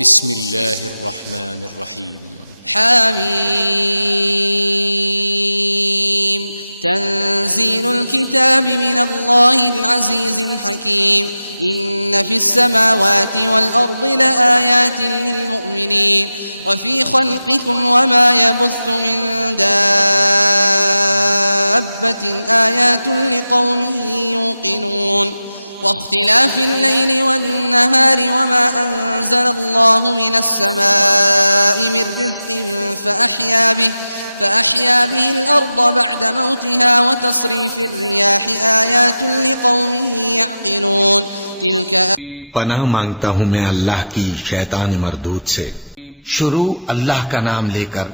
बिस्मिल्लाहिर्रहमानिर्रहीम। हामीम तंज़ीलुल किताबि मिनल्लाहिल अज़ीज़िल हकीम इन्न फिस्समावाति वल अर्दि लआयातिन लिलमुमिनीन वफ़ी ख़ल्क़िकुम वमा यबुस्सु मिन दाब्बतिन आयातुन लिक़ौमिन युक़िनून वाख्तिलाफ़िल लैलि वन्नहारि वमा अंज़लल्लाहु मिनस्समाइ मिर रिज़्क़िन فأحيا به الأرض بعد موتها وتصريف الرياح آيات لقوم يعقلون تلك पनाह मांगता हूं मैं अल्लाह की शैतान मरदूद से। शुरू अल्लाह का नाम लेकर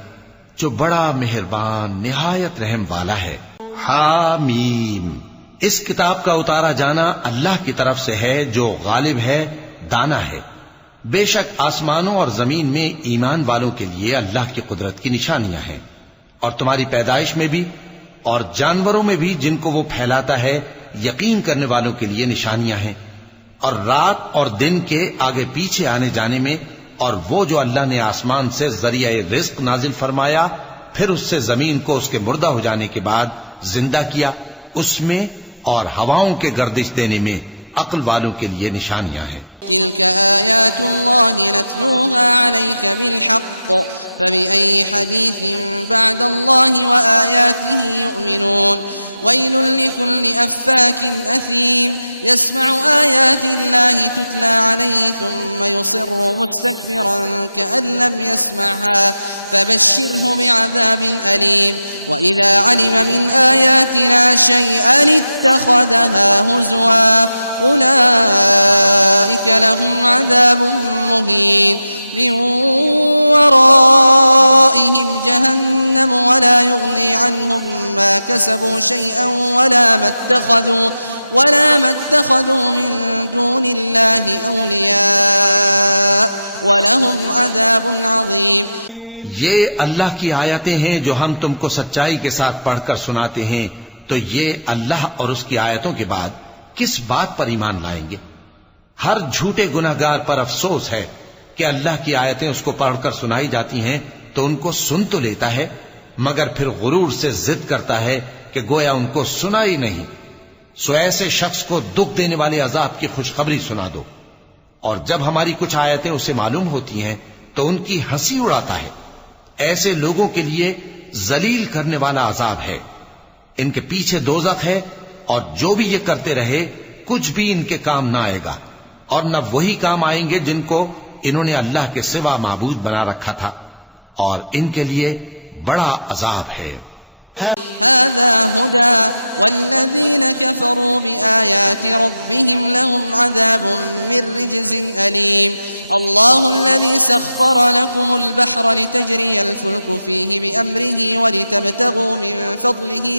जो बड़ा मेहरबान निहायत रहम वाला है। हामीम, इस किताब का उतारा जाना अल्लाह की तरफ से है जो गालिब है, दाना है। बेशक आसमानों और जमीन में ईमान वालों के लिए अल्लाह की कुदरत की निशानियां हैं और तुम्हारी पैदाइश में भी और जानवरों में भी जिनको वो फैलाता है यकीन करने वालों के लिए निशानियां हैं। और रात और दिन के आगे पीछे आने जाने में, और वो जो अल्लाह ने आसमान से जरिया रिज्क नाजिल फरमाया फिर उससे जमीन को उसके मुर्दा हो जाने के बाद जिंदा किया, उसमें और हवाओं के गर्दिश देने में अक्ल वालों के लिए निशानियां हैं। तिल्क आयातुल्लाहि नत्लूहा अलैका बिलहक़ फबिअय्यि हदीसिन बअदल्लाहि व आयातिहि युमिनून वैलुल लिकुल्लि अफ़्फ़ाकिन असीम यस्मअु आयातिल्लाहि तुतला अलैहि थुम्मा युसिर्रु मुस्तकबिरन कअन लम यस्मअहा फबश्शिरहु बिअज़ाबिन अलीम व इज़ा अलिम मिन आयातिना शैअन इत्तख़ज़हा हुज़वा उलाइक लहुम अज़ाबुन मुहीन मिन वराइहिम जहन्नम वला युग़नी अन्हुम मा कसबू शैअन वला मत्तख़ज़ू मिन दूनिल्लाहि औलिया वलहुम अज़ाबुन अज़ीम। ये अल्लाह की आयतें हैं जो हम तुमको सच्चाई के साथ पढ़कर सुनाते हैं, तो ये अल्लाह और उसकी आयतों के बाद किस बात पर ईमान लाएंगे? हर झूठे गुनहगार पर अफसोस है कि अल्लाह की आयतें उसको पढ़कर सुनाई जाती हैं तो उनको सुन तो लेता है मगर फिर गुरूर से जिद करता है कि गोया उनको सुना ही नहीं। सो ऐसे शख्स को दुख देने वाले अजाब की खुशखबरी सुना दो। और जब हमारी कुछ आयतें उसे मालूम होती हैं तो उनकी हंसी उड़ाता है। ऐसे लोगों के लिए जलील करने वाला अजाब है। इनके पीछे दोज़ख है और जो भी ये करते रहे कुछ भी इनके काम ना आएगा और न वही काम आएंगे जिनको इन्होंने अल्लाह के सिवा माबूद बना रखा था, और इनके लिए बड़ा अजाब है। हाज़ा हुदा वल्लज़ीन कफ़रू बिआयाति रब्बिहिम लहुम अज़ाबुम मिर रिज्ज़िन अलीम अल्लाहुल्लज़ी सख़्ख़र लकुमुल बहरा लितजरियल फुल्कु फ़ीहि बिअम्रिहि वलितब्तगू मिन फ़ज़लिहि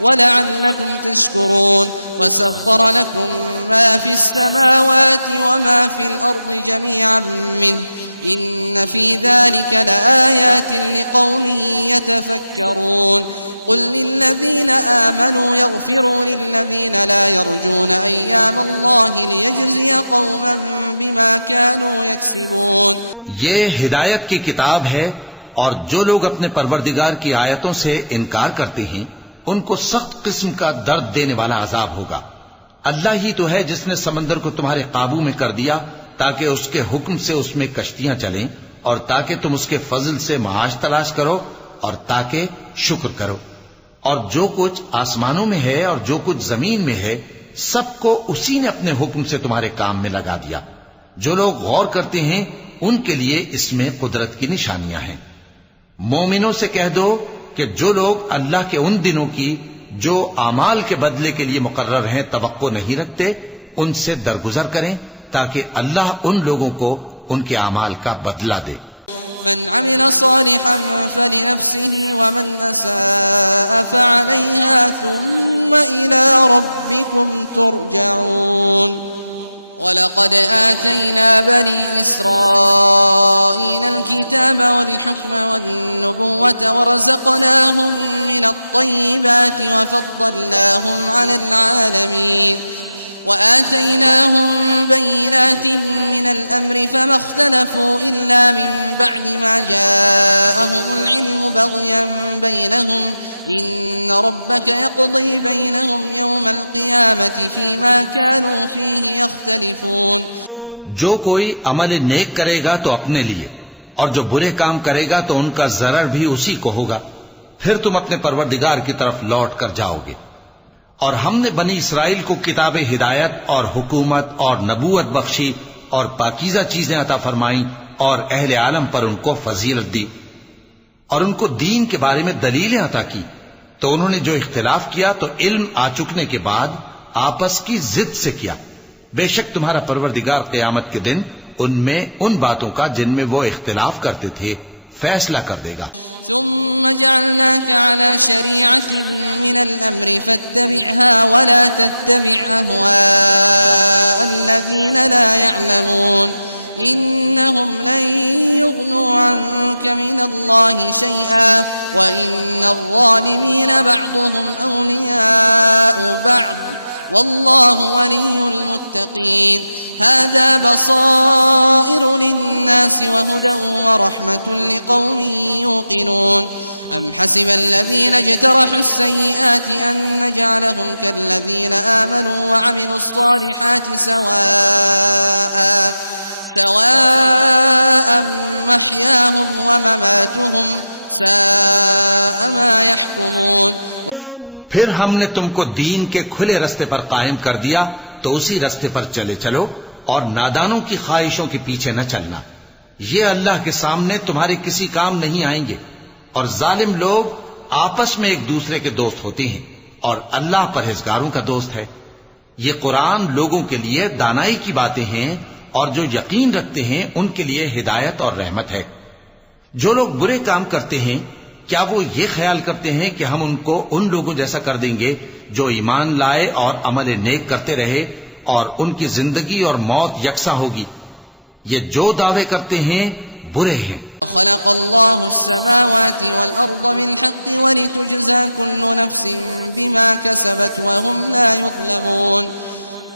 वलअल्लकुम तशकुरून वसख़्ख़र लकुम मा फ़िस्समावाति वमा फ़िल अर्दि जमीअन मिन्हु इन्न फ़ी ज़ालिका लआयातिन लिक़ौमिन यतफ़क्करून क़ुल लिल्लज़ीन आमनू यग़फ़िरू लिल्लज़ीन ला यरजून अय्यामल्लाहि लियजज़िय क़ौमन बिमा कानू यक्सिबून। ये हिदायत की किताब है और जो लोग अपने परवरदिगार की आयतों से इनकार करते हैं उनको सख्त किस्म का दर्द देने वाला अजाब होगा। अल्लाह ही तो है जिसने समंदर को तुम्हारे काबू में कर दिया ताकि उसके हुक्म से उसमें कश्तियां चलें और ताकि तुम उसके फजल से माश तलाश करो और ताकि शुक्र करो। और जो कुछ आसमानों में है और जो कुछ जमीन में है सबको उसी ने अपने हुक्म से तुम्हारे काम में लगा दिया। जो लोग गौर करते हैं उनके लिए इसमें कुदरत की निशानियां हैं। मोमिनों से कह दो कि जो लोग अल्लाह के उन दिनों की जो आमाल के बदले के लिए मुकर्रर हैं तवक्को नहीं रखते उनसे दरगुजर करें ताकि अल्लाह उन लोगों को उनके आमाल का बदला दे। मन अमिल सालिहन फलिनफ्सिही वमन असाअ फअलैहा थुम्मा इला रब्बिकुम तुरजऊन। वलक़द आतैना बनी इस्राईल अलकिताब वल्हुक्म वन्नुबुव्वत वरज़क़नाहुम मिनत तय्यिबाति वफ़द्दलनाहुम अलल आलमीन وآتيناهم بينات من الأمر فما اختلفوا إلا من بعد ما جاءهم العلم بغيا بينهم إن ربك يقضي بينهم يوم القيامة فيما كانوا فيه يختلفون। जो कोई अमल नेक करेगा तो अपने लिए, और जो बुरे काम करेगा तो उनका जरर भी उसी को होगा। फिर तुम अपने परवरदिगार की तरफ लौट कर जाओगे। और हमने बनी इसराइल को किताब हिदायत और हुकूमत और नबूवत बख्शी और पाकीज़ा चीजें अता फरमाई और अहले आलम पर उनको फजीलत दी और उनको दीन के बारे में दलीलें अता की। तो उन्होंने जो इख्तिलाफ किया तो इल्म आ चुकने के बाद आपस की जिद से किया। बेशक तुम्हारा परवरदिगार क़यामत के दिन उनमें उन बातों का जिनमें वो इख्तिलाफ करते थे फैसला कर देगा। ثم جعلناك على شريعة من الأمر فاتبعها ولا تتبع أهواء الذين لا يعلمون إنهم لن يغنوا عنك من الله شيئا وإن الظالمين بعضهم أولياء بعض والله ولي المتقين هذا بصائر للناس وهدى ورحمة لقوم يوقنون أم حسب الذين اجترحوا السيئات أن نجعلهم كالذين آمنوا وعملوا الصالحات سواء محياهم ومماتهم ساء ما يحكمون। फिर हमने तुमको दीन के खुले रास्ते पर कायम कर दिया तो उसी रास्ते पर चले चलो और नादानों की ख्वाहिशों के पीछे न चलना। ये अल्लाह के सामने तुम्हारे किसी काम नहीं आएंगे और जालिम लोग आपस में एक दूसरे के दोस्त होते हैं और अल्लाह परहेजगारों का दोस्त है। ये कुरान लोगों के लिए दानाई की बातें हैं और जो यकीन रखते हैं उनके लिए हिदायत और रहमत है। जो लोग बुरे काम करते हैं क्या वो ये ख्याल करते हैं कि हम उनको उन लोगों जैसा कर देंगे जो ईमान लाए और अमल नेक करते रहे और उनकी जिंदगी और मौत यकसा होगी। ये जो दावे करते हैं बुरे हैं। خلق الله السماوات والأرض بالحق ولتجزى كل نفس بما كسبت وهم لا يظلمون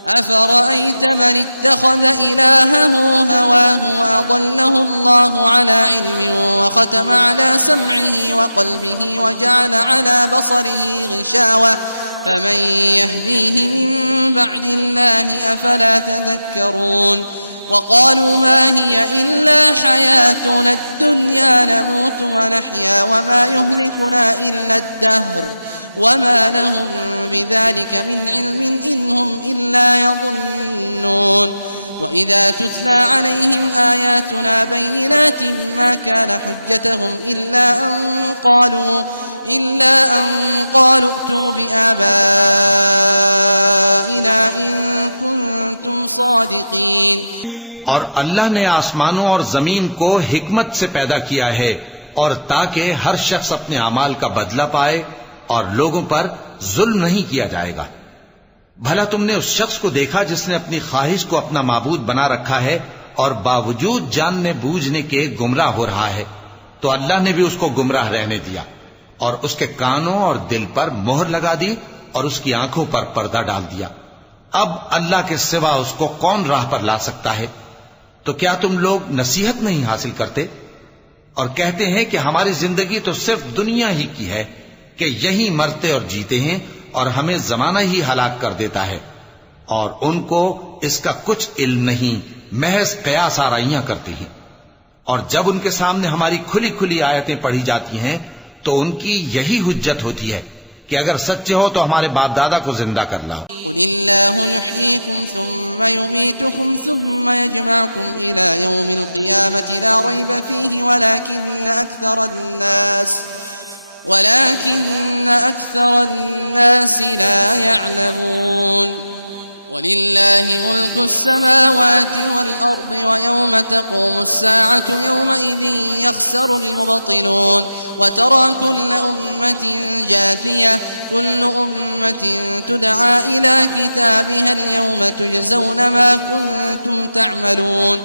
أفرأيت من اتخذ إلهه هواه وأضله الله على علم وختم على سمعه وقلبه وجعل على بصره غشاوة فمن يهديه من بعد الله أفلا تذكرون وقالوا ما هي إلا حياتنا الدنيا نموت ونحيا وما يهلكنا إلا الدهر وما لهم بذلك من علم إن هم إلا يظنون وإذا تتلى عليهم آياتنا بينات ما كان حجتهم إلا أن قالوا ائتوا بآبائنا إن كنتم صادقين। और अल्लाह ने आसमानों और जमीन को हिकमत से पैदा किया है और ताकि हर शख्स अपने अमाल का बदला पाए और लोगों पर जुल्म नहीं किया जाएगा। भला तुमने उस शख्स को देखा जिसने अपनी ख्वाहिश को अपना माबूद बना रखा है और बावजूद जानने बूझने के गुमराह हो रहा है, तो अल्लाह ने भी उसको गुमराह रहने दिया और उसके कानों और दिल पर मोहर लगा दी और उसकी आंखों पर पर्दा डाल दिया। अब अल्लाह के सिवा उसको कौन राह पर ला सकता है? तो क्या तुम लोग नसीहत नहीं हासिल करते और कहते हैं कि हमारी जिंदगी तो सिर्फ दुनिया ही की है कि यही मरते और जीते हैं और हमें जमाना ही हलाक कर देता है और उनको इसका कुछ इल्म नहीं, महज कयास आराइयां करते हैं। और जब उनके सामने हमारी खुली खुली आयतें पढ़ी जाती हैं तो उनकी यही हुज्जत होती है कि अगर सच्चे हो तो हमारे बाप दादा को जिंदा कर लाओ। कुलिल्लाहु युहयीकुम सुम्मा युमीतुकुम सुम्मा यजमअकुम इला यौमिल क़ियामति ला रैब फीहि वलाकिन्न अक्सर अन्नास ला यअलमून। वलिल्लाहि मुल्कु अस्समावाति वल अर्दि व यौम तक़ूमु अस्साअतु यौमइज़िन यख़सरुल मुबतिलून व तरा कुल्ल उम्मतिन जाथियह कुल्लु उम्मतिन तुदआ इला किताबिहा अल-यौम तुजज़ौन मा कुंतुम तअमलून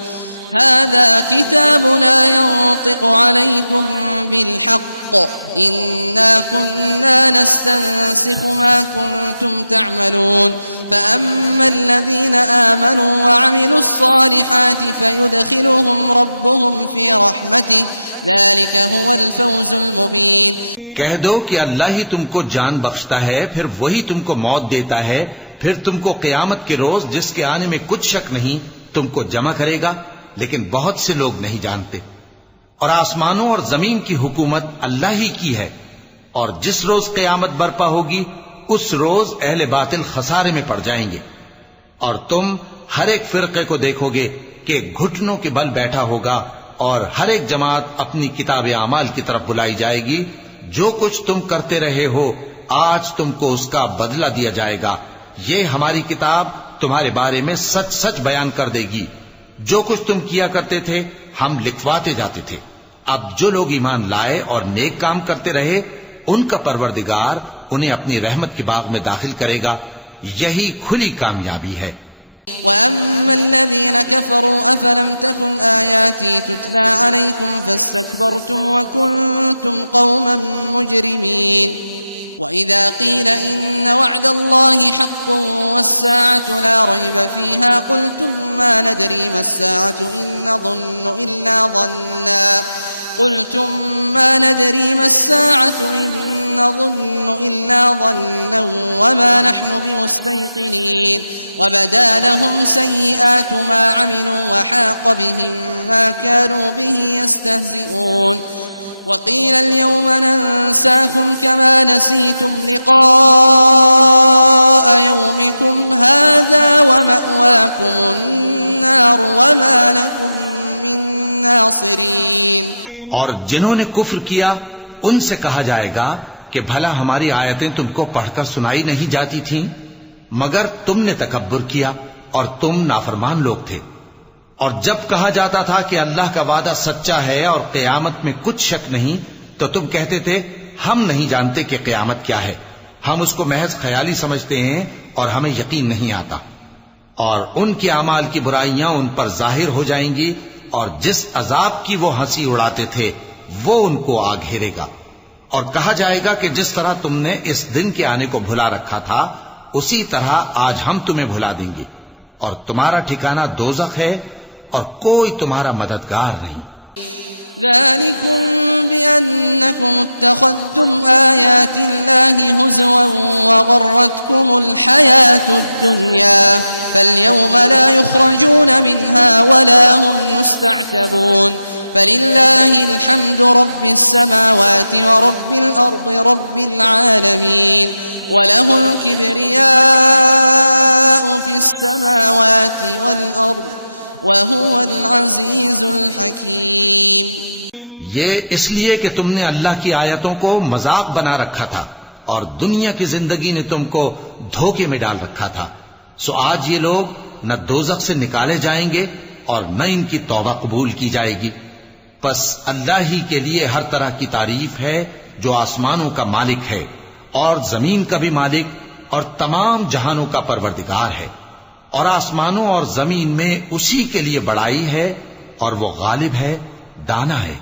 هذا كتابنا ينطق عليكم بالحق إنا كنا نستنسخ ما كنتم تعملون فأما الذين آمنوا وعملوا الصالحات فيدخلهم ربهم في رحمته ذلك هو الفوز المبين। कह दो कि अल्लाह ही तुमको जान बख्शता है, फिर वही तुमको मौत देता है, फिर तुमको क़यामत के रोज जिसके आने में कुछ शक नहीं तुमको जमा करेगा, लेकिन बहुत से लोग नहीं जानते। और आसमानों और जमीन की हुकूमत अल्लाह ही की है, और जिस रोज क़यामत बर्पा होगी उस रोज अहले बातिल खसारे में पड़ जाएंगे। और तुम हर एक फिरके को देखोगे कि घुटनों के बल बैठा होगा, और हर एक जमात अपनी किताब आमाल की तरफ बुलाई जाएगी। जो कुछ तुम करते रहे हो आज तुमको उसका बदला दिया जाएगा। ये हमारी किताब तुम्हारे बारे में सच सच बयान कर देगी। जो कुछ तुम किया करते थे हम लिखवाते जाते थे। अब जो लोग ईमान लाए और नेक काम करते रहे उनका परवरदिगार उन्हें अपनी रहमत के बाग में दाखिल करेगा। यही खुली कामयाबी है। وأما الذين كفروا أفلم تكن آياتي تتلى عليكم فاستكبرتم وكنتم قوما مجرمين وإذا قيل إن وعد الله حق والساعة لا ريب فيها قلتم ما ندري ما الساعة إن نظن إلا ظنا وما نحن بمستيقنين وبدا لهم سيئات ما عملوا وحاق بهم ما كانوا به يستهزئون وقيل اليوم ننساكم كما نسيتم لقاء يومكم هذا ومأواكم النار وما لكم من नासिरीन। और जिन्होंने कुफ्र किया उनसे कहा जाएगा कि भला हमारी आयतें तुमको पढ़कर सुनाई नहीं जाती थीं, मगर तुमने तकब्बुर किया और तुम नाफरमान लोग थे। और जब कहा जाता था कि अल्लाह का वादा सच्चा है और क़यामत में कुछ शक नहीं, तो तुम कहते थे हम नहीं जानते कि क़यामत क्या है, हम उसको महज ख्याली समझते हैं और हमें यकीन नहीं आता। और उनके अमाल की बुराइयां उन पर जाहिर हो जाएंगी और जिस अजाब की वो हंसी उड़ाते थे वो उनको आ घेरेगा। और कहा जाएगा कि जिस तरह तुमने इस दिन के आने को भुला रखा था उसी तरह आज हम तुम्हें भुला देंगे, और तुम्हारा ठिकाना दोज़ख है और कोई तुम्हारा मददगार नहीं। ذلكم بأنكم اتخذتم آيات الله هزوا وغرتكم الحياة الدنيا فاليوم لا يخرجون منها ولا هم يستعتبون فلله الحمد رب السماوات ورب الأرض رب العالمين وله الكبرياء في السماوات والأرض वहुव अल अज़ीज़ुल हकीम। ये इसलिए कि तुमने अल्लाह की आयतों को मजाक बना रखा था और दुनिया की जिंदगी ने तुमको धोखे में डाल रखा था। सो आज ये लोग न दोज़ख से निकाले जाएंगे और न इनकी तौबा कबूल की जाएगी। बस अल्लाह ही के लिए हर तरह की तारीफ है जो आसमानों का मालिक है और जमीन का भी मालिक और तमाम जहानों का परवरदिगार है। और आसमानों और जमीन में उसी के लिए बड़ाई है और वो गालिब है, दाना है।